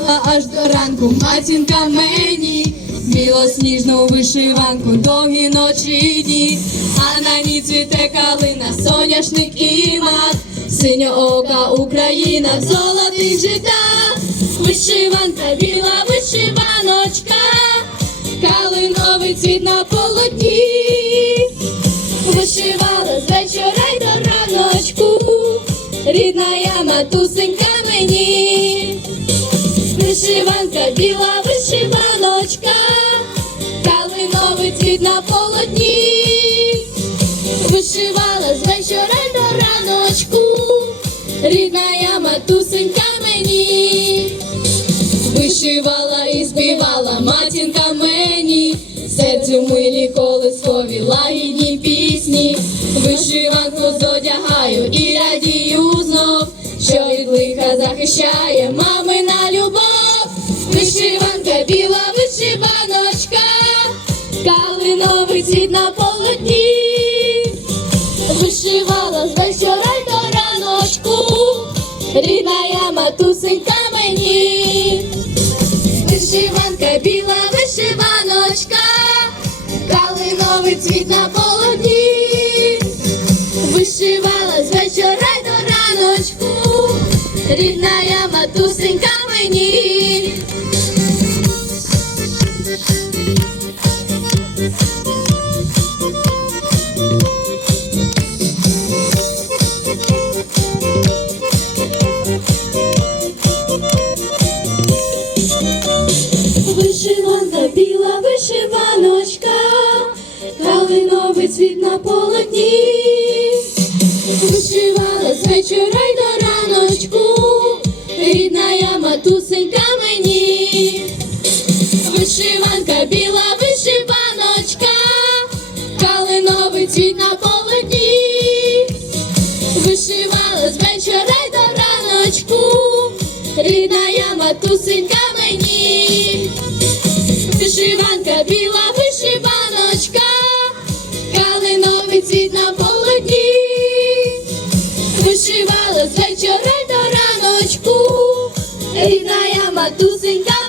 вишивала аж до ранку, матінка мені, білосніжну вишиванку, довгі ночі і дні, а на ній цвіте калина, соняшник і мак, синьоока Україна в золотих житах, вишиванка, біла вишиваночка, калиновий цвіт на полотні. Вишивала з вечора й до раночку, рідна я матусенька. Вишиванка, біла вишиваночка, калиновий цвіт на полотні. Вишивала з вечора до раночку, рідна я матусенька мені. Вишивала і співала матінка мені, серцю милі колискові лагідні пісні, вишиванку зодягаю і радію знов, що від лиха захищає калиновий цвіт на полотні, вишивала з вечора до раночку, рідна я матусенька мені. Вишиванка, біла вишиваночка, калиновий цвіт на полотні, вишивала з вечора до раночку, рідна я матусенька мені. Цвіт на полотні, вишивала з вечора й до раночку, рідна я матусенька мені, вишиванка, біла вишиваночка, калиновий цвіт на полотні, вишивала з вечора й до раночку, рідна я матусенька з вечора до раночку, рідна я матусенька.